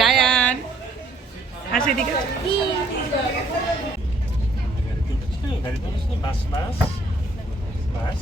Ryan আসে দিকে বাস বাস বাস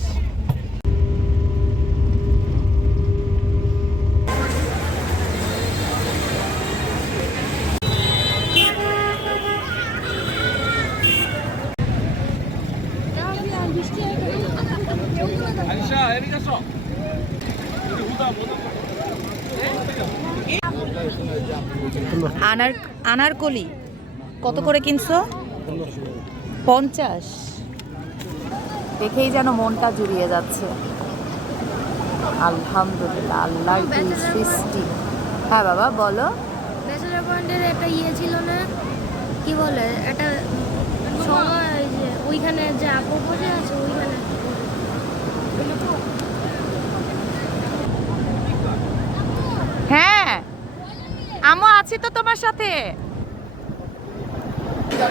আনারকলি কত করে কিনছো? 50। দেখেই যেন মনটা জুড়িয়ে যাচ্ছে। আলহামদুলিল্লাহ, আল্লাহর কি সৃষ্টি। হ্যাঁ বাবা বলো। ব্যাচেলর পয়েন্টের একটা ইয়ে ছিল না, কি বলে একটা সময়, যে ওইখানে যে আপু বসে আছে ওইখানে। হ্যাঁ আমু আছি তো তোমার সাথে।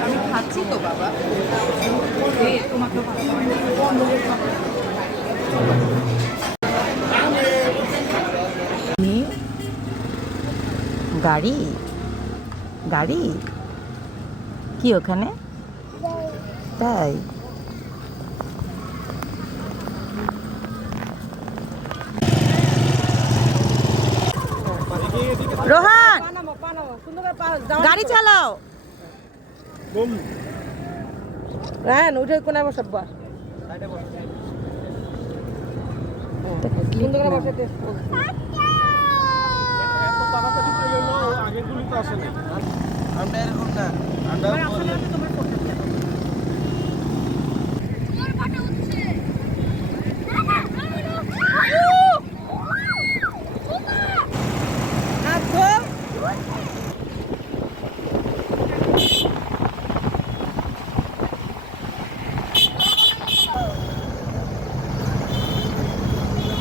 আমি খাচ্ছি তো বাবা। গাড়ি গাড়ি কি ওখানে? তাই রোহান গাড়ি চালাও। রায়ন উঠে কোনায় বসাবো। সুন্দর করে বসাতে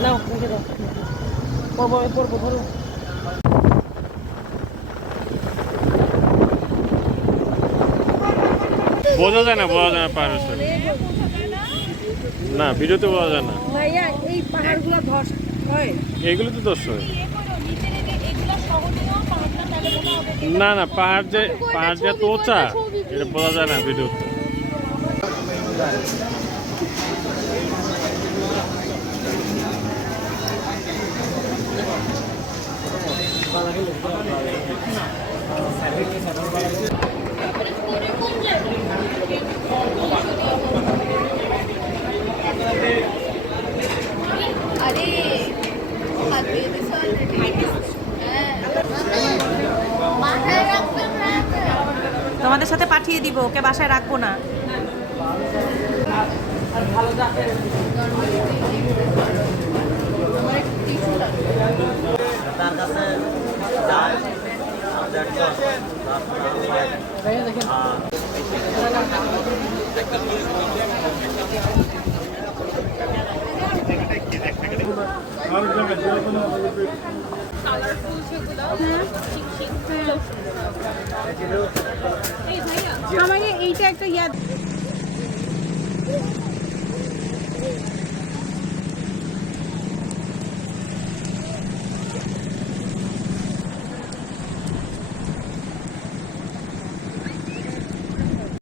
নাও, রেখে দাও। পড়বো পড়বো ধরো। বোঝা যায় না পাহাড় না, ভিডিওতে বোঝা যায় না। ভাইয়া এই পাহাড়গুলো ধস হয়, এগুলো তো দোষ হয় না। না পাহাড় যে তো উঁচা, এটা বোঝা যায় না ভিডিওতে। তোমাদের সাথে পাঠিয়ে দিব, ওকে বাসায় রাখবো না। আমাকে এইটা একটা ইয়াদ